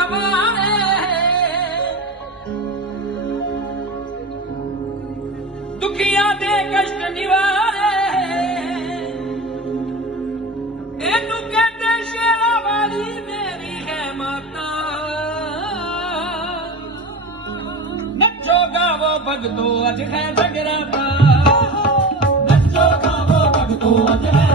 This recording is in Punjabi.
ਕਮਾਣੇ ਦੁਖੀਆਂ ਦੇ ਕਸ਼ਟ ਨਿਵਾਰੇ ਇਹਨੂੰ ਕਹਿੰਦੇ ਸ਼ੇਰਾਂ ਵਾਲੀ ਮੇਰੀ ਹੈ ਮਾਤਾ ਨੱਚੋ ਗਾਵੋ ਭਗਤੋ ਅੱਜ ਹੈ ਜਗਰਾਤਾ ਨੱਚੋ ਗਾਵੋ ਭਗਤੋ ਅੱਜ ਹੈ